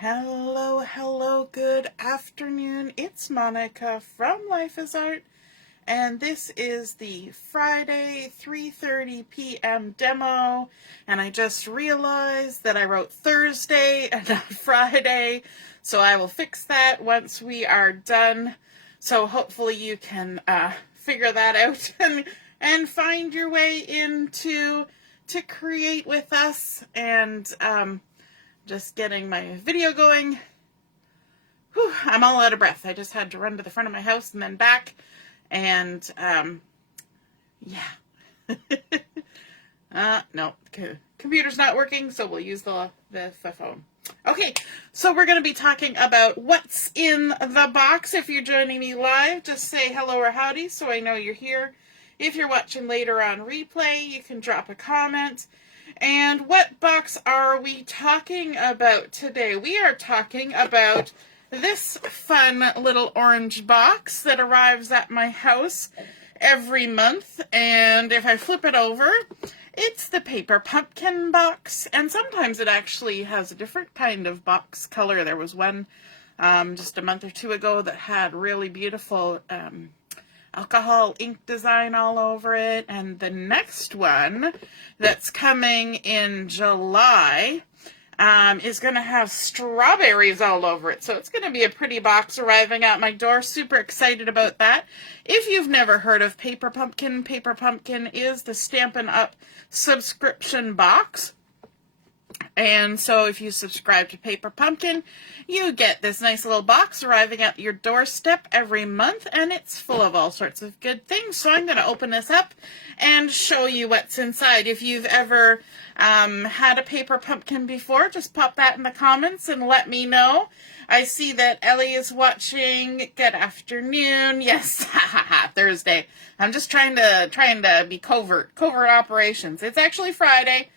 Hello, hello, good afternoon. It's Monica from Life is Art, and this is the Friday 3:30 p.m. demo, and I just realized that I wrote Thursday and not Friday, so I will fix that once we are done. So hopefully you can figure that out and find your way into to create with us, and just getting my video going. Whew, I'm all out of breath. I just had to run to the front of my house and then back. And, yeah. No, computer's not working, so we'll use the phone. Okay, so we're going to be talking about what's in the box. If you're joining me live, just say hello or howdy so I know you're here. If you're watching later on replay, you can drop a comment. And what box are we talking about today? We are talking about this fun little orange box that arrives at my house every month. And if I flip it over, it's the paper pumpkin box. And sometimes it actually has a different kind of box color. There was one just a month or two ago that had really beautiful alcohol ink design all over it, and the next one that's coming in July is going to have strawberries all over it. So it's going to be a pretty box arriving at my door. Super excited about that. If you've never heard of Paper Pumpkin is the Stampin' Up! Subscription box. And so if you subscribe to Paper Pumpkin, you get this nice little box arriving at your doorstep every month, and it's full of all sorts of good things. So I'm going to open this up and show you what's inside. If you've ever had a Paper Pumpkin before, just pop that in the comments and let me know. I see that Ellie is watching. Good afternoon. Yes, Thursday. I'm just trying to be covert operations. It's actually Friday.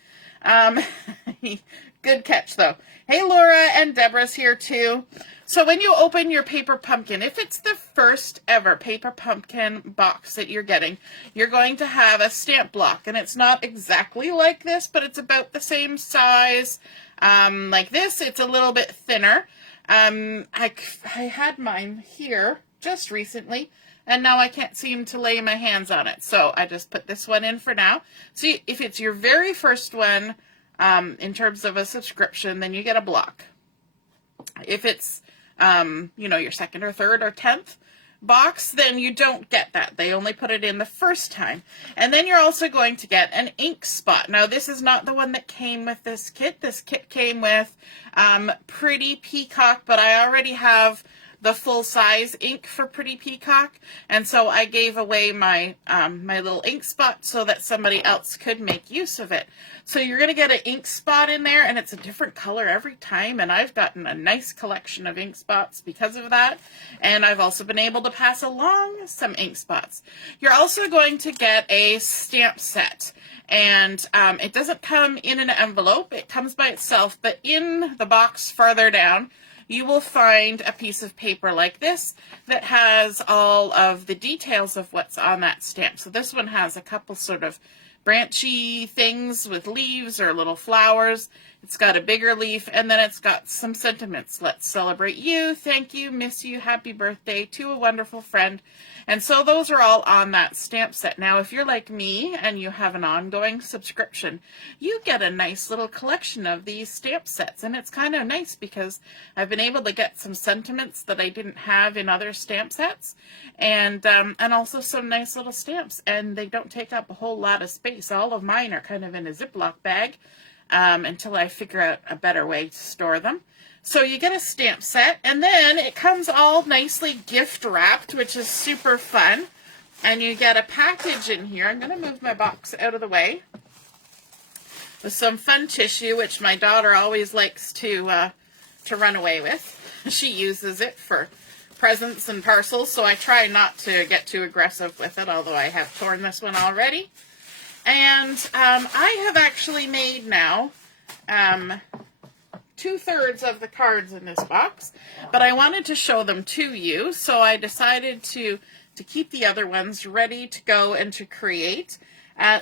Good catch, though. Hey, Laura and Deborah's here, too. So when you open your Paper Pumpkin, if it's the first ever Paper Pumpkin box that you're getting, you're going to have a stamp block. And it's not exactly like this, but it's about the same size like this. It's a little bit thinner. I had mine here just recently, and now I can't seem to lay my hands on it. So I just put this one in for now. So if it's your very first one, in terms of a subscription, then you get a block. If it's, your second or third or 10th box, then you don't get that. They only put it in the first time. And then you're also going to get an ink spot. Now, this is not the one that came with this kit. This kit came with Pretty Peacock, but I already have the full-size ink for Pretty Peacock, and so I gave away my my little ink spot so that somebody else could make use of it. So you're going to get an ink spot in there, and it's a different color every time, and I've gotten a nice collection of ink spots because of that, and I've also been able to pass along some ink spots. You're also going to get a stamp set, and it doesn't come in an envelope. It comes by itself, but in the box farther down, you will find a piece of paper like this that has all of the details of what's on that stamp. So this one has a couple sort of branchy things with leaves or little flowers. It's got a bigger leaf, and then it's got some sentiments. Let's celebrate you, thank you, miss you, happy birthday to a wonderful friend. And so those are all on that stamp set. Now, if you're like me and you have an ongoing subscription, you get a nice little collection of these stamp sets. And it's kind of nice because I've been able to get some sentiments that I didn't have in other stamp sets, and also some nice little stamps. And they don't take up a whole lot of space. All of mine are kind of in a Ziploc bag until I figure out a better way to store them. So you get a stamp set, and then it comes all nicely gift wrapped, which is super fun. And you get a package in here. I'm going to move my box out of the way. With some fun tissue, which my daughter always likes to run away with. She uses it for presents and parcels, so I try not to get too aggressive with it, although I have torn this one already. And I have actually made now 2/3 of the cards in this box, but I wanted to show them to you, so I decided to keep the other ones ready to go and to create.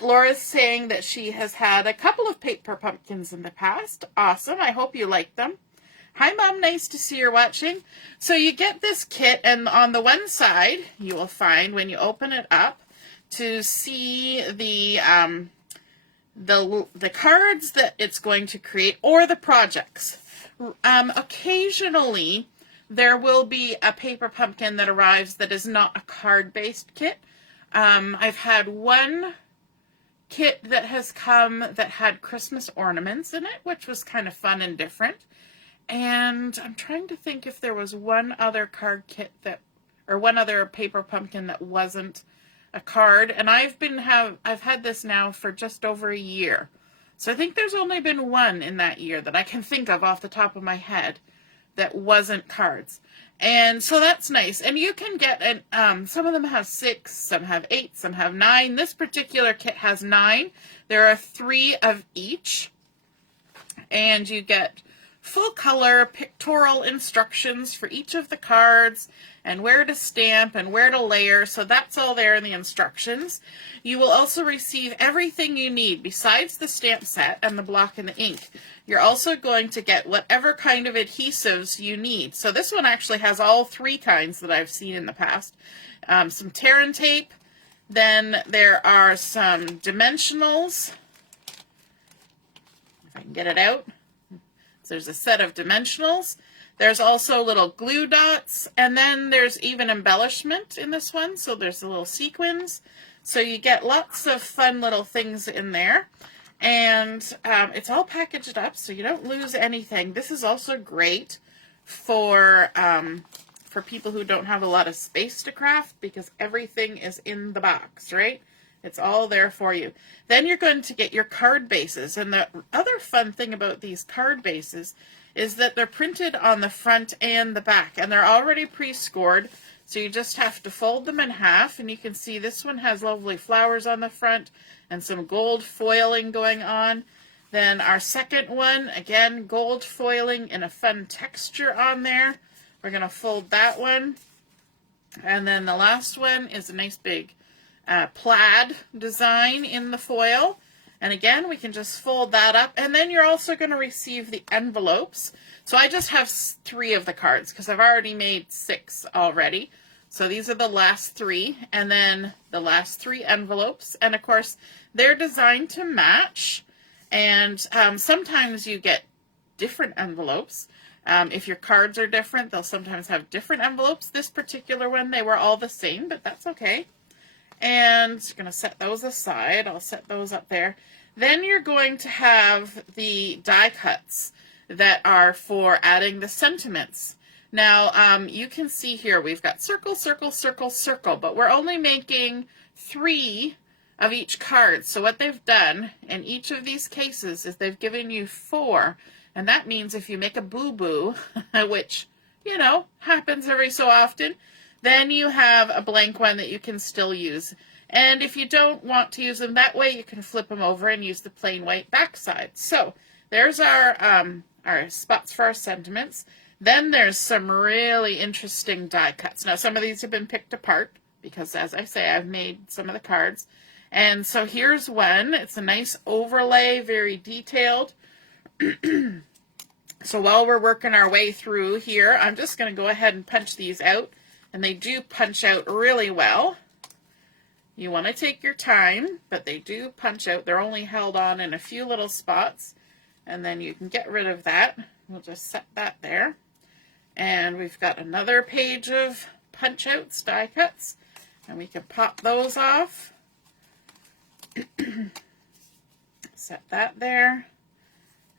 Laura's saying that she has had a couple of Paper Pumpkins in the past. Awesome. I hope you like them. Hi, Mom. Nice to see you're watching. So you get this kit, and on the one side, you will find when you open it up to see the cards that it's going to create or the projects. Occasionally, there will be a paper pumpkin that arrives that is not a card-based kit. I've had one kit that has come that had Christmas ornaments in it, which was kind of fun and different. And I'm trying to think if there was one other card kit or one other paper pumpkin that wasn't a card. And I've had this now for just over a year. So I think there's only been one in that year that I can think of off the top of my head that wasn't cards. And so that's nice. And you can get, some of them have 6, some have 8, some have 9. This particular kit has 9. There are 3 of each. And you get full color pictorial instructions for each of the cards and where to stamp and where to layer. So that's all there in the instructions. You will also receive everything you need besides the stamp set and the block and the ink. You're also going to get whatever kind of adhesives you need. So this one actually has all 3 kinds that I've seen in the past. Some tear and tape. Then there are some dimensionals. If I can get it out. So there's a set of dimensionals. There's also little glue dots, and then there's even embellishment in this one. So there's a little sequins. So you get lots of fun little things in there. And it's all packaged up so you don't lose anything. This is also great for people who don't have a lot of space to craft because everything is in the box, right? It's all there for you. Then you're going to get your card bases. And the other fun thing about these card bases is that they're printed on the front and the back. And they're already pre-scored. So you just have to fold them in half. And you can see this one has lovely flowers on the front and some gold foiling going on. Then our second one, again, gold foiling and a fun texture on there. We're going to fold that one. And then the last one is a nice big plaid design in the foil. And again, we can just fold that up. And then you're also going to receive the envelopes. So I just have 3 of the cards because I've already made 6 already. So these are the last 3. And then the last 3 envelopes. And of course, they're designed to match. And sometimes you get different envelopes. If your cards are different, they'll sometimes have different envelopes. This particular one, they were all the same, but that's okay. And I'm going to set those aside. I'll set those up there. Then you're going to have the die cuts that are for adding the sentiments. Now, you can see here we've got circle, circle, circle, circle, but we're only making 3 of each card. So what they've done in each of these cases is they've given you 4. And that means if you make a boo-boo, which, you know, happens every so often, then you have a blank one that you can still use. And if you don't want to use them that way, you can flip them over and use the plain white backside. So there's our spots for our sentiments. Then there's some really interesting die cuts. Now, some of these have been picked apart because, as I say, I've made some of the cards. And so here's one. It's a nice overlay, very detailed. So while we're working our way through here, I'm just going to go ahead and punch these out. And they do punch out really well. You want to take your time, but they do punch out. They're only held on in a few little spots. And then you can get rid of that. We'll just set that there. And we've got another page of punch outs, die cuts. And we can pop those off. Set that there.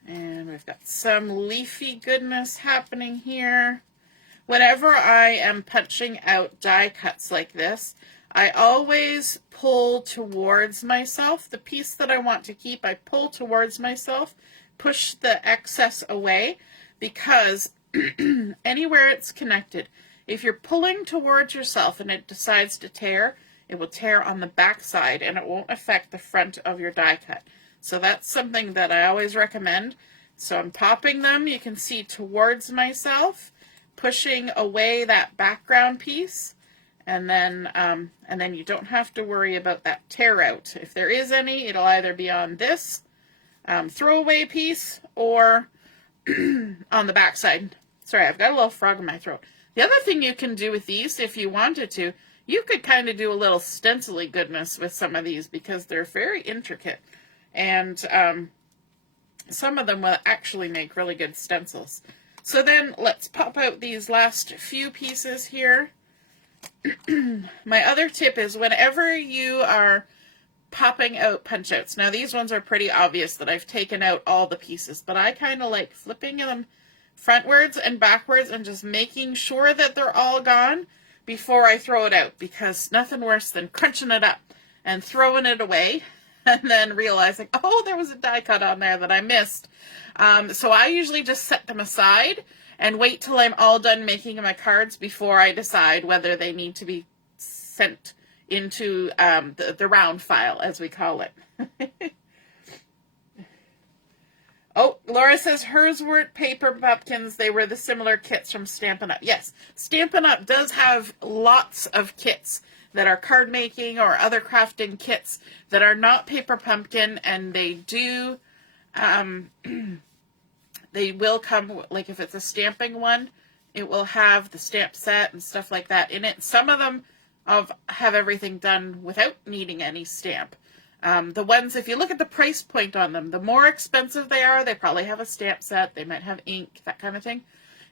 And we've got some leafy goodness happening here. Whenever I am punching out die cuts like this, I always pull towards myself. The piece that I want to keep, I pull towards myself, push the excess away, because anywhere it's connected, if you're pulling towards yourself and it decides to tear, it will tear on the back side and it won't affect the front of your die cut. So that's something that I always recommend. So I'm popping them, you can see, towards myself, pushing away that background piece, and then you don't have to worry about that tear out. If there is any, it'll either be on this throwaway piece or on the back side. Sorry, I've got a little frog in my throat. The other thing you can do with these, if you wanted to, you could kind of do a little stencil-y goodness with some of these because they're very intricate. And some of them will actually make really good stencils. So then let's pop out these last few pieces here. My other tip is whenever you are popping out punch outs, now these ones are pretty obvious that I've taken out all the pieces, but I kind of like flipping them frontwards and backwards and just making sure that they're all gone before I throw it out, because nothing worse than crunching it up and throwing it away and then realizing, oh, there was a die cut on there that I missed. So I usually just set them aside and wait till I'm all done making my cards before I decide whether they need to be sent into the round file, as we call it. Oh, Laura says hers weren't paper pumpkins. They were the similar kits from Stampin' Up. Yes, Stampin' Up does have lots of kits that are card making or other crafting kits that are not paper pumpkin, and they do, they will come, like if it's a stamping one, it will have the stamp set and stuff like that in it. Some of them have everything done without needing any stamp. The ones, if you look at the price point on them, the more expensive they are, they probably have a stamp set, they might have ink, that kind of thing.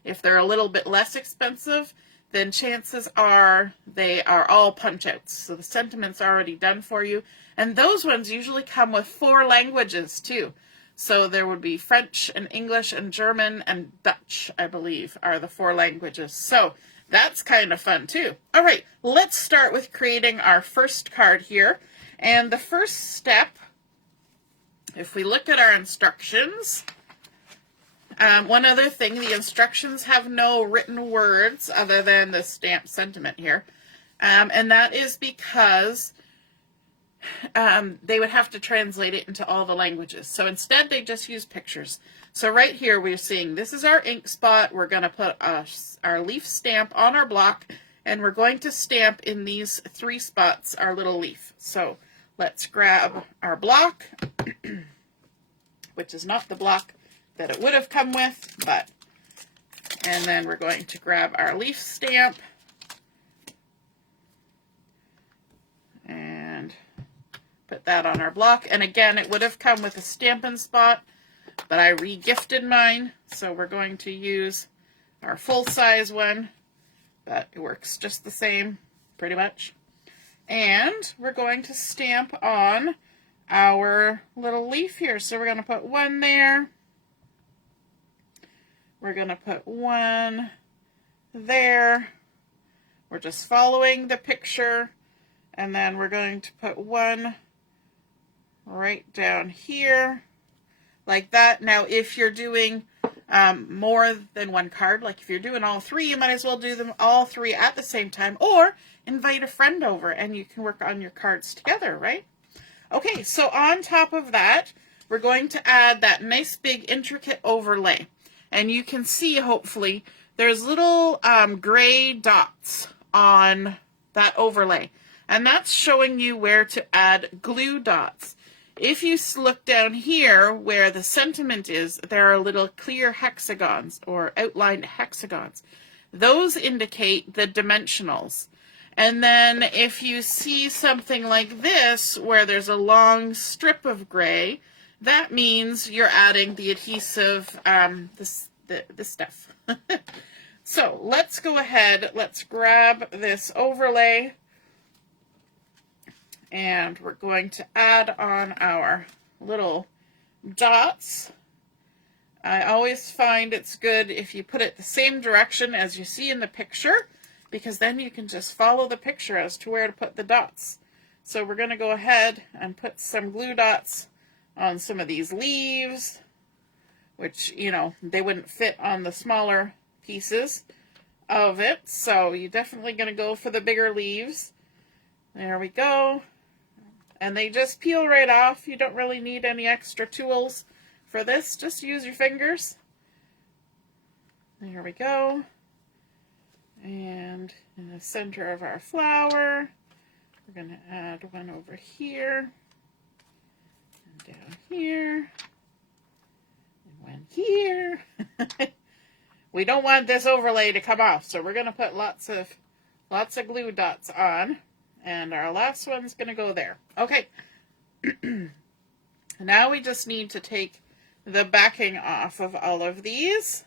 If they're a little bit less expensive, then chances are they are all punch outs. So the sentiment's already done for you. And those ones usually come with 4 languages too. So there would be French and English and German and Dutch, I believe, are the 4 languages. So that's kind of fun too. All right, let's start with creating our first card here. And the first step, if we look at our instructions, one other thing, the instructions have no written words other than the stamp sentiment here. And that is because they would have to translate it into all the languages. So instead, they just use pictures. So right here, we're seeing this is our ink spot. We're going to put our leaf stamp on our block, and we're going to stamp in these 3 spots our little leaf. So let's grab our block, which is not the block that it would have come with, and then we're going to grab our leaf stamp and put that on our block. And again, it would have come with a Stampin' Spot, but I re-gifted mine, so we're going to use our full-size one, but it works just the same, pretty much. And we're going to stamp on our little leaf here. So we're going to put 1 there. We're going to put 1 there. We're just following the picture. And then we're going to put 1 right down here, like that. Now, if you're doing more than 1 card, like if you're doing all 3, you might as well do them all 3 at the same time, or invite a friend over and you can work on your cards together, right? Okay, so on top of that, we're going to add that nice big intricate overlay. And you can see, hopefully, there's little gray dots on that overlay. And that's showing you where to add glue dots. If you look down here where the sentiment is, there are little clear hexagons or outlined hexagons. Those indicate the dimensionals. And then if you see something like this where there's a long strip of gray, that means you're adding the adhesive, this stuff. So let's go ahead, let's grab this overlay, and we're going to add on our little dots. I always find it's good if you put it the same direction as you see in the picture, because then you can just follow the picture as to where to put the dots. So we're going to go ahead and put some glue dots on some of these leaves, which, you know, they wouldn't fit on the smaller pieces of it. So you're definitely going to go for the bigger leaves. There we go. And they just peel right off. You don't really need any extra tools for this. Just use your fingers. There we go. And in the center of our flower, we're going to add 1 over here, and down here, and one here. We don't want this overlay to come off, so we're going to put lots of glue dots on, and our last one's going to go there. Okay. Now we just need to take the backing off of all of these.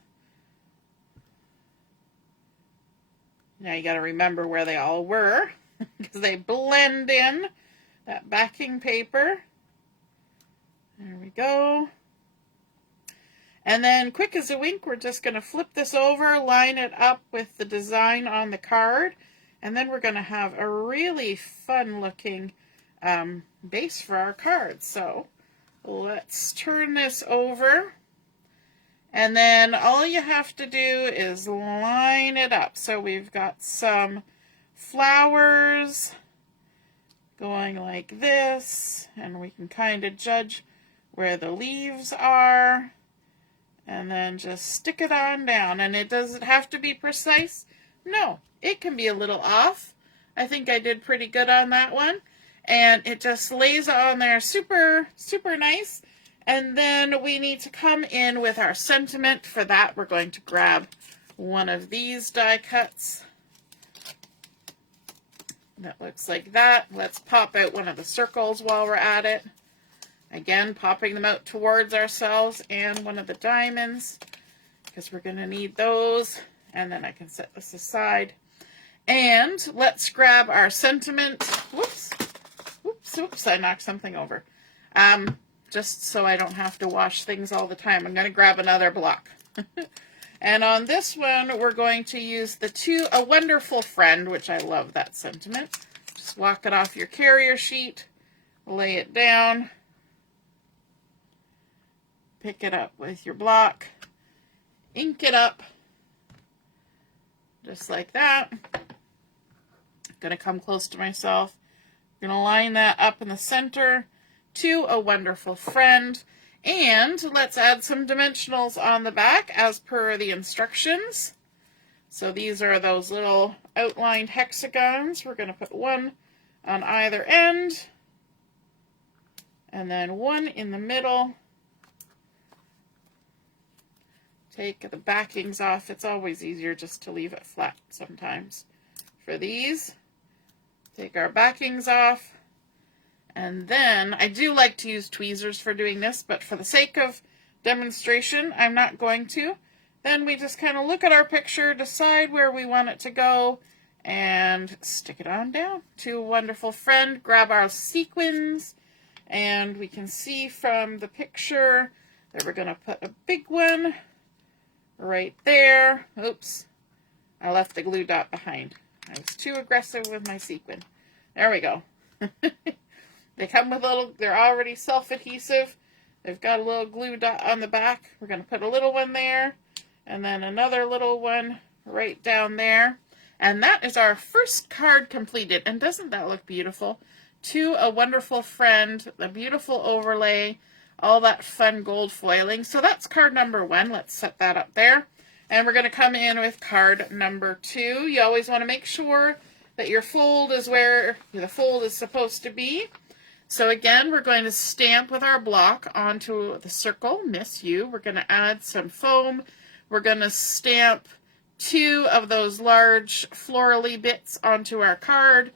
Now you got to remember where they all were because they blend in that backing paper. There we go. And then quick as a wink, we're just going to flip this over, line it up with the design on the card, and then we're going to have a really fun looking base for our card. So let's turn this over, and then all you have to do is line it up. So we've got some flowers going like this, and we can kind of judge where the leaves are. And then just stick it on down. And it doesn't have to be precise. No, it can be a little off. I think I did pretty good on that one. And it just lays on there super, super nice. And then we need to come in with our sentiment. For that, we're going to grab one of these die cuts. That looks like that. Let's pop out one of the circles while we're at it. Again, popping them out towards ourselves, and one of the diamonds, because we're going to need those. And then I can set this aside. And let's grab our sentiment. Whoops. Oops, I knocked something over. Just so I don't have to wash things all the time, I'm going to grab another block. And on this one, we're going to use the A Wonderful Friend, which I love that sentiment. Just walk it off your carrier sheet, lay it down. Pick it up with your block, ink it up, just like that. I'm going to come close to myself. I'm going to line that up in the center. To A Wonderful Friend. And let's add some dimensionals on the back as per the instructions. So these are those little outlined hexagons. We're going to put one on either end, and then one in the middle. Take the backings off. It's always easier just to leave it flat sometimes. For these, take our backings off. And then, I do like to use tweezers for doing this, but for the sake of demonstration, I'm not going to. Then we just kind of look at our picture, decide where we want it to go, and stick it on down. To A Wonderful Friend, grab our sequins, and we can see from the picture that we're going to put a big one right there. Oops, I left the glue dot behind. I was too aggressive with my sequin. There we go. They come with they're already self-adhesive. They've got a little glue dot on the back. We're going to put a little one there, and then another little one right down there. And that is our first card completed. And doesn't that look beautiful? To A Wonderful Friend, the beautiful overlay, all that fun gold foiling. So that's card number 1. Let's set that up there. And we're going to come in with card number 2. You always want to make sure that your fold is where the fold is supposed to be. So again, we're going to stamp with our block onto the circle, Miss You. We're going to add some foam. We're going to stamp 2 of those large florally bits onto our card.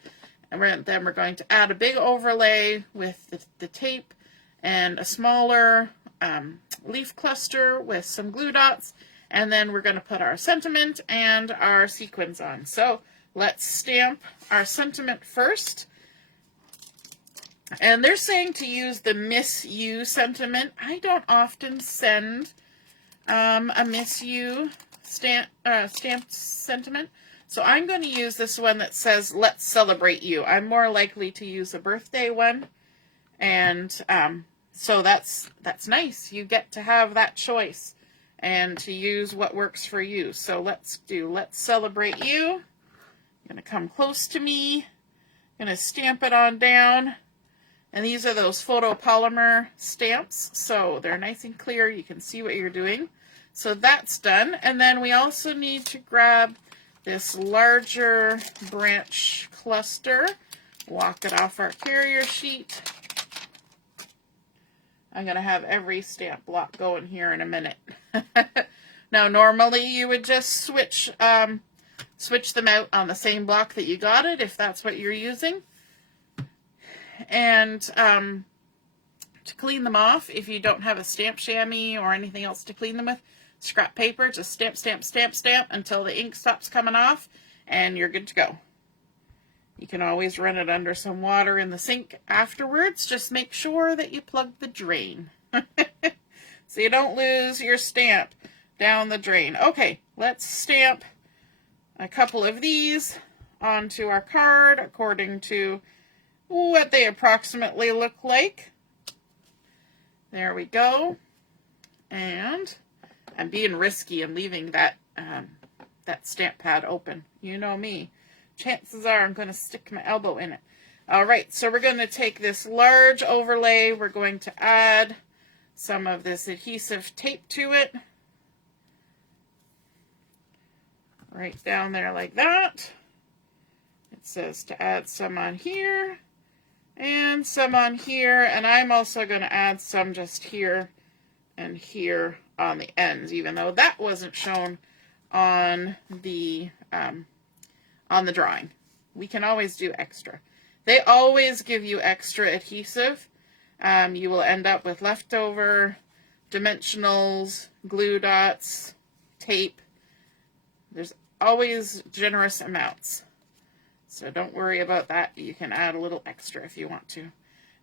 And then we're going to add a big overlay with the tape and a smaller leaf cluster with some glue dots. And then we're going to put our sentiment and our sequins on. So let's stamp our sentiment first. And they're saying to use the Miss You sentiment. I don't often send a Miss You stamped sentiment. So I'm going to use this one that says, Let's Celebrate You. I'm more likely to use a birthday one. And so that's nice. You get to have that choice and to use what works for you. So let's do Let's Celebrate You. I'm going to come close to me. I'm going to stamp it on down. And these are those photopolymer stamps, so they're nice and clear. You can see what you're doing. So that's done. And then we also need to grab this larger branch cluster, walk it off our carrier sheet, I'm going to have every stamp block going here in a minute. Now, normally you would just switch them out on the same block that you got it, if that's what you're using. And to clean them off, if you don't have a stamp chamois or anything else to clean them with, scrap paper, just stamp, stamp, stamp, stamp until the ink stops coming off, and you're good to go. You can always run it under some water in the sink afterwards. Just make sure that you plug the drain so you don't lose your stamp down the drain. Okay, let's stamp a couple of these onto our card according to what they approximately look like. There we go. And I'm being risky and leaving that that stamp pad open. You know me. Chances are I'm going to stick my elbow in it. All right, so we're going to take this large overlay. We're going to add some of this adhesive tape to it. Right down there like that. It says to add some on here and some on here. And I'm also going to add some just here and here on the ends, even though that wasn't shown on the drawing. We can always do extra. They always give you extra adhesive. You will end up with leftover dimensionals, glue dots, tape. There's always generous amounts. So don't worry about that. You can add a little extra if you want to.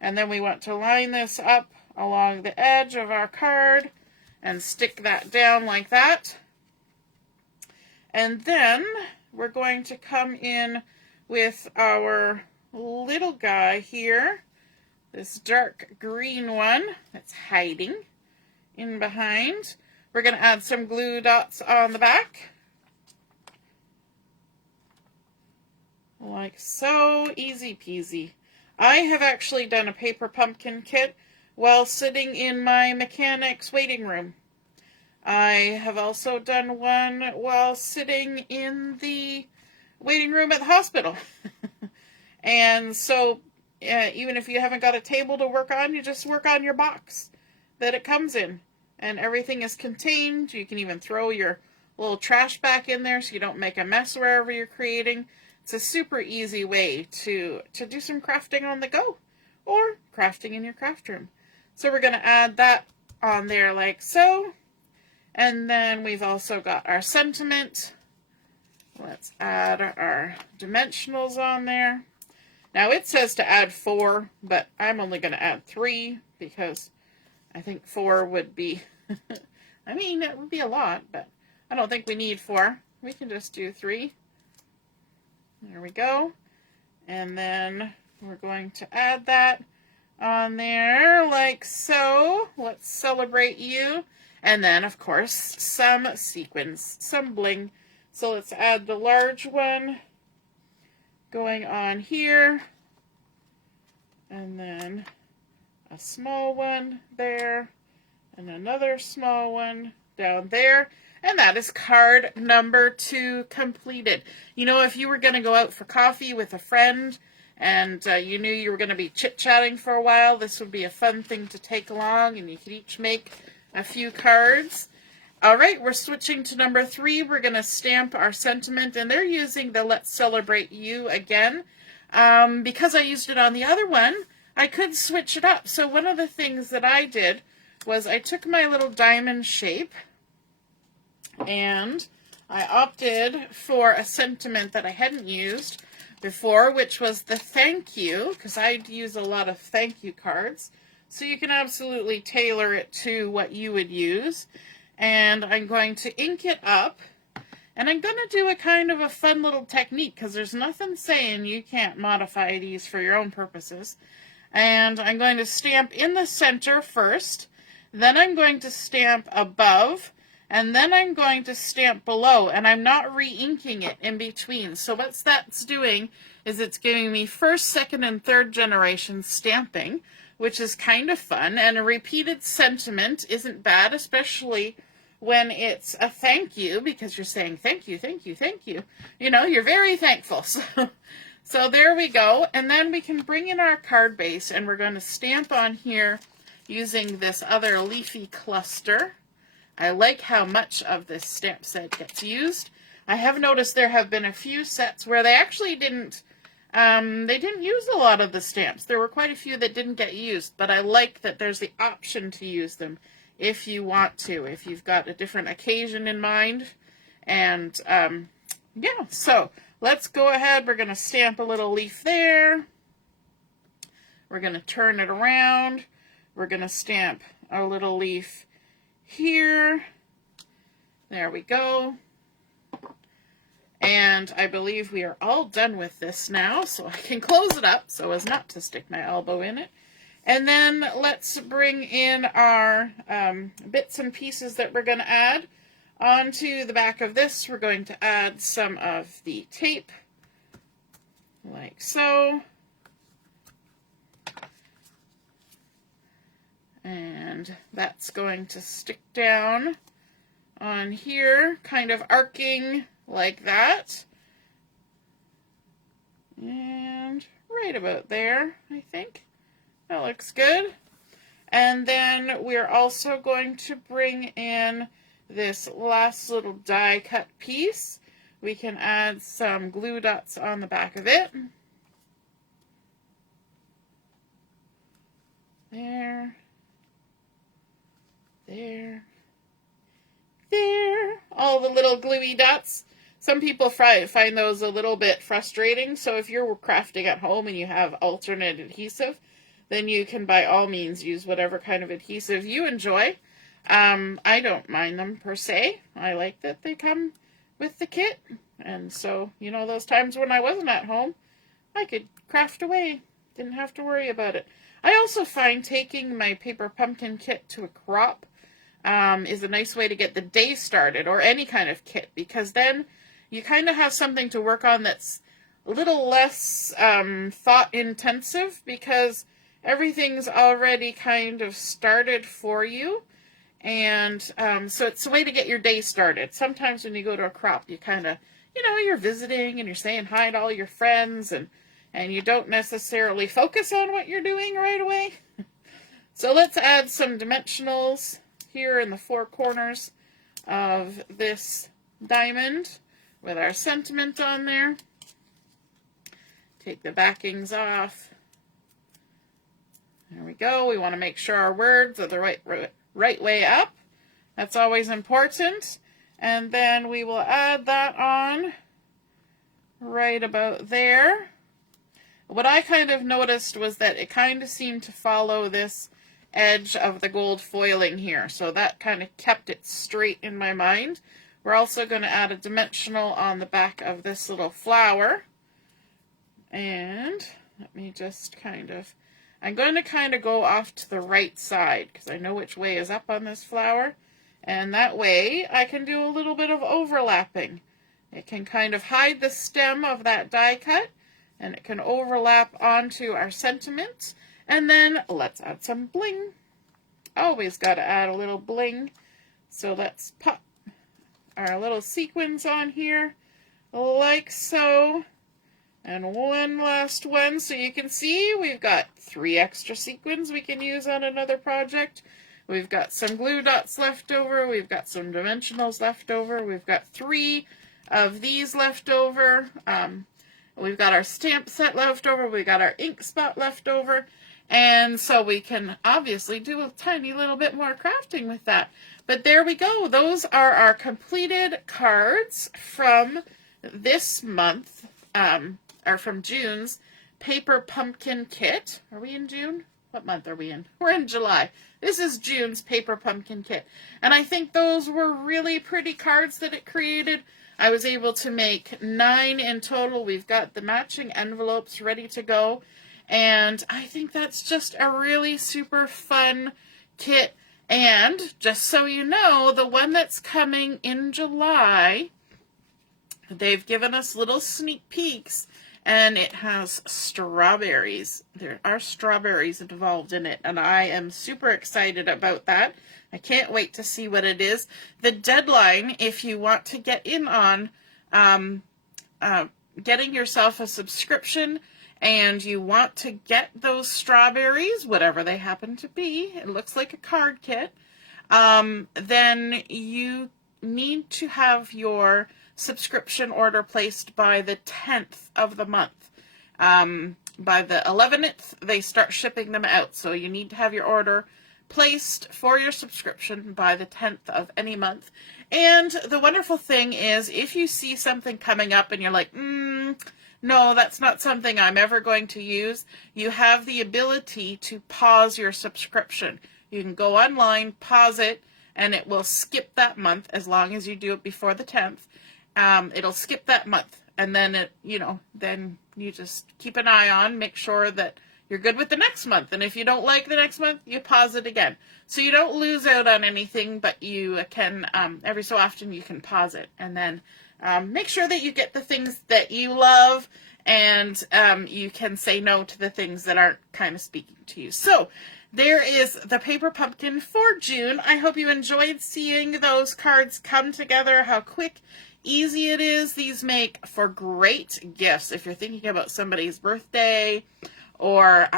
And then we want to line this up along the edge of our card and stick that down like that. And then we're going to come in with our little guy here, this dark green one that's hiding in behind. We're going to add some glue dots on the back. Like so, easy peasy. I have actually done a paper pumpkin kit while sitting in my mechanic's waiting room. I have also done one while sitting in the waiting room at the hospital. And so, even if you haven't got a table to work on, you just work on your box that it comes in. And everything is contained. You can even throw your little trash back in there so you don't make a mess wherever you're creating. It's a super easy way to do some crafting on the go, or crafting in your craft room. So we're going to add that on there like so. And then we've also got our sentiment. Let's add our dimensionals on there. Now it says to add 4, but I'm only going to add 3 because I think 4 would be, I mean, it would be a lot, but I don't think we need 4. We can just do 3. There we go. And then we're going to add that on there like so. Let's celebrate you. And then, of course, some sequins, some bling. So let's add the large one going on here. And then a small one there. And another small one down there. And that is card number 2 completed. You know, if you were going to go out for coffee with a friend and you knew you were going to be chit-chatting for a while, this would be a fun thing to take along, and you could each make a few cards. All right, we're switching to number 3. We're going to stamp our sentiment, and they're using the Let's Celebrate You again. Because I used it on the other one, I could switch it up. So one of the things that I did was I took my little diamond shape, and I opted for a sentiment that I hadn't used before, which was the thank you, because I'd use a lot of thank you cards. So you can absolutely tailor it to what you would use. And I'm going to ink it up. And I'm going to do a kind of a fun little technique, because there's nothing saying you can't modify these for your own purposes. And I'm going to stamp in the center first. Then I'm going to stamp above. And then I'm going to stamp below, and I'm not re-inking it in between. So what that's doing is it's giving me first, second, and third generation stamping, which is kind of fun. And a repeated sentiment isn't bad, especially when it's a thank you, because you're saying thank you, thank you, thank you. You know, you're very thankful. So there we go. And then we can bring in our card base, and we're going to stamp on here using this other leafy cluster. I like how much of this stamp set gets used. I have noticed there have been a few sets where they actually didn't use a lot of the stamps. There were quite a few that didn't get used, but I like that there's the option to use them if you want to, if you've got a different occasion in mind. And yeah, so let's go ahead. We're going to stamp a little leaf there. We're going to turn it around. We're going to stamp a little leaf here. There we go. And I believe we are all done with this now, so I can close it up so as not to stick my elbow in it. And then let's bring in our bits and pieces that we're going to add. Onto the back of this, we're going to add some of the tape, like so. And that's going to stick down on here, kind of arcing like that. And right about there, I think. That looks good. And then we're also going to bring in this last little die cut piece. We can add some glue dots on the back of it. There. There. There. All the little gluey dots. Some people find those a little bit frustrating, so if you're crafting at home and you have alternate adhesive, then you can by all means use whatever kind of adhesive you enjoy. I don't mind them per se. I like that they come with the kit. And so, you know, those times when I wasn't at home, I could craft away. Didn't have to worry about it. I also find taking my paper pumpkin kit to a crop is a nice way to get the day started, or any kind of kit, because then you kind of have something to work on that's a little less thought intensive, because everything's already kind of started for you. And so it's a way to get your day started. Sometimes when you go to a crop, you kind of, you know, you're visiting and you're saying hi to all your friends, and you don't necessarily focus on what you're doing right away. So let's add some dimensionals here in the four corners of this diamond with our sentiment on there. Take the backings off. There we go. We want to make sure our words are the right way up. That's always important. And then we will add that on right about there. What I kind of noticed was that it kind of seemed to follow this edge of the gold foiling here. So that kind of kept it straight in my mind. We're also going to add a dimensional on the back of this little flower. And let me just I'm going to kind of go off to the right side because I know which way is up on this flower. And that way I can do a little bit of overlapping. It can kind of hide the stem of that die cut, and it can overlap onto our sentiment. And then let's add some bling. Always got to add a little bling. So let's pop our little sequins on here, like so. And one last one, so you can see we've got 3 extra sequins we can use on another project. We've got some glue dots left over. We've got some dimensionals left over. We've got 3 of these left over. We've got our stamp set left over. We've got our ink spot left over. And so we can obviously do a tiny little bit more crafting with that. But there we go. Those are our completed cards from this month, or from June's Paper Pumpkin Kit. Are we in June? What month are we in? We're in July. This is June's Paper Pumpkin Kit. And I think those were really pretty cards that it created. I was able to make 9 in total. We've got the matching envelopes ready to go. And I think that's just a really super fun kit. And just so you know, the one that's coming in July, they've given us little sneak peeks. And it has strawberries. There are strawberries involved in it, and I am super excited about that. I can't wait to see what it is. The deadline, if you want to get in on getting yourself a subscription and you want to get those strawberries, whatever they happen to be, it looks like a card kit, then you need to have your subscription order placed by the 10th of the month. By the 11th, they start shipping them out. So you need to have your order placed for your subscription by the 10th of any month. And the wonderful thing is, if you see something coming up and you're like, no, that's not something I'm ever going to use, you have the ability to pause your subscription. You can go online, pause it, and it will skip that month as long as you do it before the 10th. It'll skip that month. And then then you just keep an eye on, make sure that you're good with the next month. And if you don't like the next month, you pause it again. So you don't lose out on anything, but you can, every so often you can pause it. And then make sure that you get the things that you love, and you can say no to the things that aren't kind of speaking to you. So there is the paper pumpkin for June. I hope you enjoyed seeing those cards come together, how quick, easy it is. These make for great gifts if you're thinking about somebody's birthday, or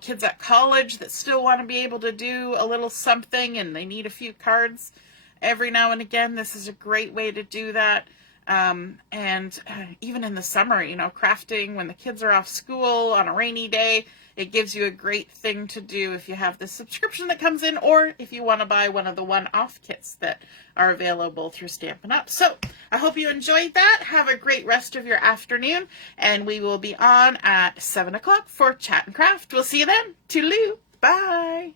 kids at college that still want to be able to do a little something and they need a few cards every now and again. This is a great way to do that. And even in the summer, crafting when the kids are off school on a rainy day, it gives you a great thing to do if you have the subscription that comes in, or if you want to buy one of the one-off kits that are available through Stampin' Up. So I hope you enjoyed that. Have a great rest of your afternoon, and we will be on at 7 o'clock for Chat and Craft. We'll see you then. Toodaloo. Bye.